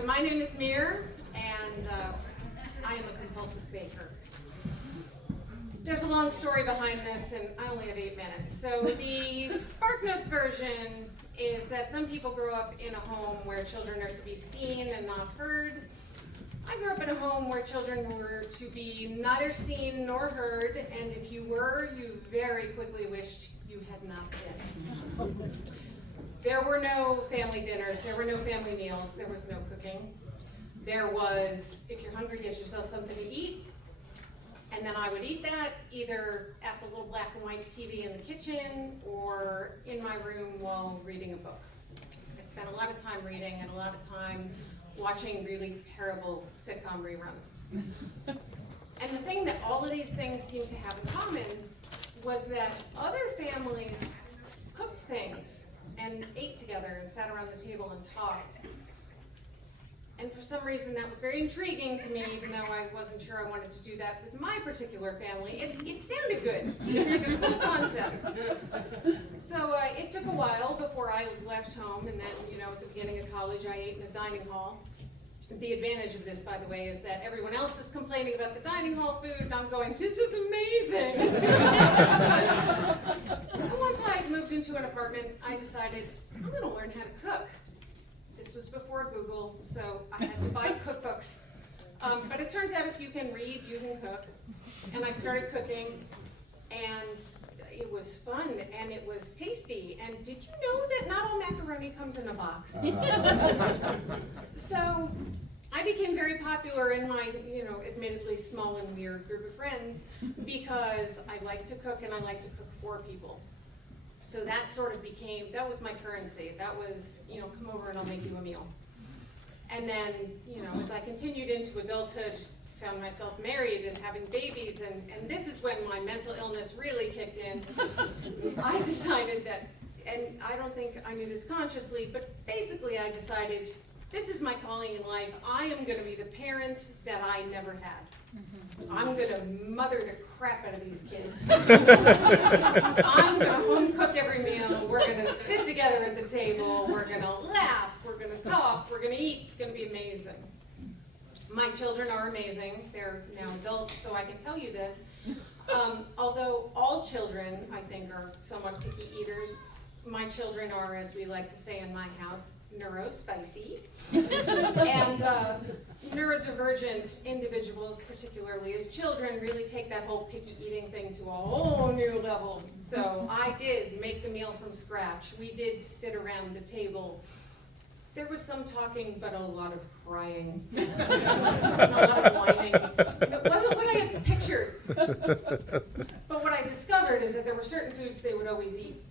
So my name is Mir, and I am a compulsive baker. There's a long story behind this, and I only have 8 minutes. So the SparkNotes version is that some people grow up in a home where children are to be seen and not heard. I grew up in a home where children were to be neither seen nor heard, and if you were, you very quickly wished you had not been. There were no family dinners, there were no family meals, there was no cooking. There was, if you're hungry, get yourself something to eat, and then I would eat that either at the little black and white TV in the kitchen or in my room while reading a book. I spent a lot of time reading and a lot of time watching really terrible sitcom reruns. And the thing that all of these things seem to have in common was that other families cooked things and ate together and sat around the table and talked. And for some reason that was very intriguing to me, even though I wasn't sure I wanted to do that with my particular family. It sounded good. It seemed like a cool concept. So it took a while before I left home, and then, at the beginning of college I ate in a dining hall. The advantage of this, by the way, is that everyone else is complaining about the dining hall food, and I'm going, this is amazing. And once I moved into an apartment, I decided, I'm going to learn how to cook. This was before Google, so I had to buy cookbooks. But it turns out if you can read, you can cook. And I started cooking, and it was fun, and it was tasty. And did you know that not all macaroni comes in a box? So I became very popular in my, admittedly small and weird group of friends because I like to cook and I like to cook for people. So that sort of that was my currency. That was, come over and I'll make you a meal. And then, as I continued into adulthood, found myself married and having babies, and this is when my mental illness really kicked in. I decided that, and I don't think I knew this consciously, but basically I decided this is my calling in life. I am going to be the parent that I never had. I'm going to mother the crap out of these kids. I'm going to home cook every meal. We're going to sit together at the table. We're going to laugh. We're going to talk. We're going to eat. It's going to be amazing. My children are amazing. They're now adults, so I can tell you this. Although all children, I think, are somewhat picky eaters, my children are, as we like to say in my house, neurospicy. And neurodivergent individuals, particularly as children, really take that whole picky eating thing to a whole new level. So I did make the meal from scratch. We did sit around the table. There was some talking, but a lot of crying, a lot of whining. It wasn't what I had pictured. But what I discovered is that there were certain foods they would always eat.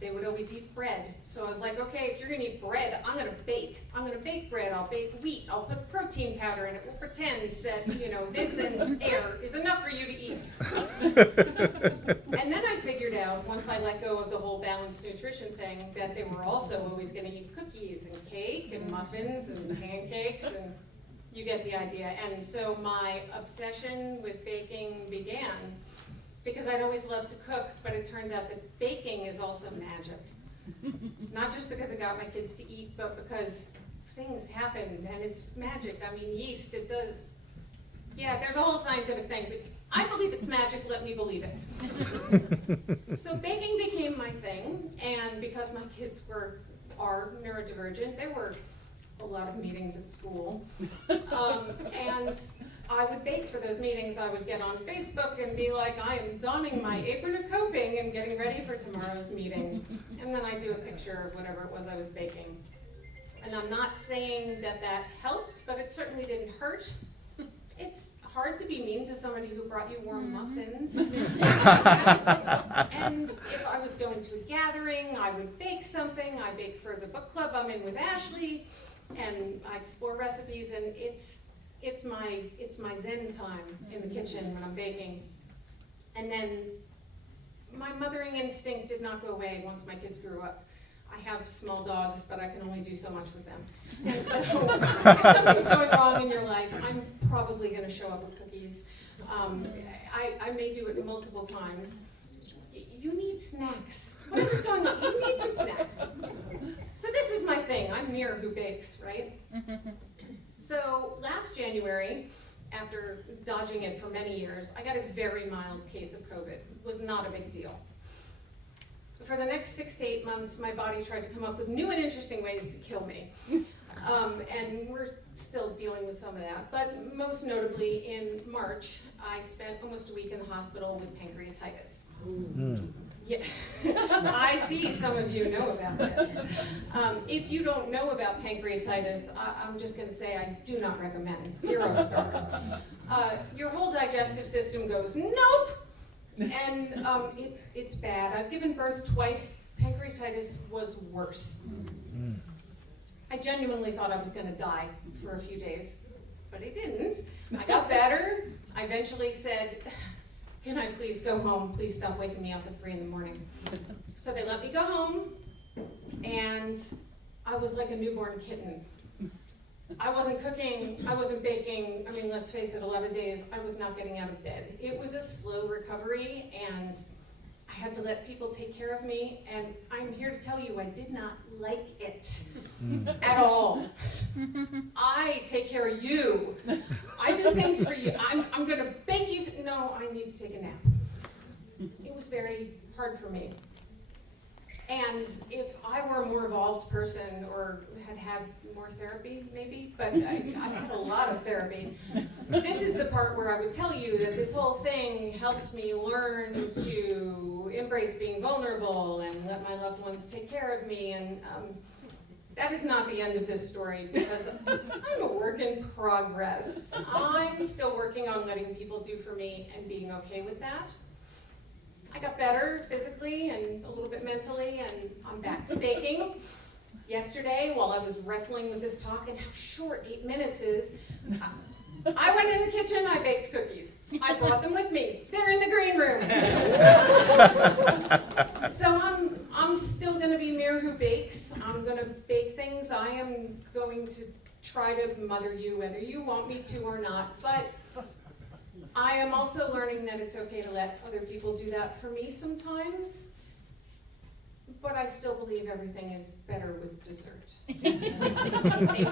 They would always eat bread. So I was like, okay, if you're going to eat bread, I'm going to bake. I'm going to bake bread. I'll bake wheat. I'll put protein powder in it. We'll pretend that, this and air is enough for you to eat. And then I figured out, once I let go of the whole balanced nutrition thing, that they were also always going to eat cookies and cake and muffins and pancakes, and you get the idea. And so my obsession with baking began. Because I'd always loved to cook, but it turns out that baking is also magic. Not just because it got my kids to eat, but because things happen and it's magic. I mean, yeast, it does, there's a whole scientific thing, but I believe it's magic, let me believe it. So baking became my thing, and because my kids are neurodivergent, there were a lot of meetings at school. And I would bake for those meetings. I would get on Facebook and be like, I am donning my apron of coping and getting ready for tomorrow's meeting. And then I'd do a picture of whatever it was I was baking. And I'm not saying that helped, but it certainly didn't hurt. It's hard to be mean to somebody who brought you warm muffins. And if I was going to a gathering, I would bake something. I bake for the book club I'm in with Ashley, and I explore recipes, and it's my zen time in the kitchen when I'm baking. And then my mothering instinct did not go away once my kids grew up. I have small dogs, but I can only do so much with them. And so if something's going wrong in your life, I'm probably going to show up with cookies. I may do it multiple times. You need snacks. Whatever's going on, you need some snacks. So this is my thing. I'm Mir who bakes, right? So last January, after dodging it for many years, I got a very mild case of COVID. It was not a big deal. For the next 6 to 8 months, my body tried to come up with new and interesting ways to kill me. And we're still dealing with some of that. But most notably, in March, I spent almost a week in the hospital with pancreatitis. Yeah, I see some of you know about this. If you don't know about pancreatitis, I'm just going to say I do not recommend. 0 stars. Your whole digestive system goes, nope! And it's bad. I've given birth twice. Pancreatitis was worse. I genuinely thought I was going to die for a few days, but I didn't. I got better. I eventually said, can I please go home? Please stop waking me up at 3 in the morning. So they let me go home, and I was like a newborn kitten. I wasn't cooking, I wasn't baking. I mean, let's face it, a lot of days I was not getting out of bed. It was a slow recovery, and I had to let people take care of me, and I'm here to tell you I did not like it at all. I take care of you. I do things for you. I'm gonna bake you. No, I need to take a nap. It was very hard for me. And if I were a more evolved person or had more therapy, maybe, but I've had a lot of therapy. This is the part where I would tell you that this whole thing helped me learn to embrace being vulnerable and let my loved ones take care of me. And that is not the end of this story, because I'm a work in progress. I'm still working on letting people do for me and being okay with that. I got better physically and a little bit mentally, and I'm back to baking. Yesterday, while I was wrestling with this talk and how short 8 minutes is, I went in the kitchen, I baked cookies. I brought them with me. They're in the green room. So I'm still going to be Mir who bakes. I'm going to bake things. I am going to try to mother you whether you want me to or not. But I am also learning that it's okay to let other people do that for me sometimes. But I still believe everything is better with dessert. Thank you.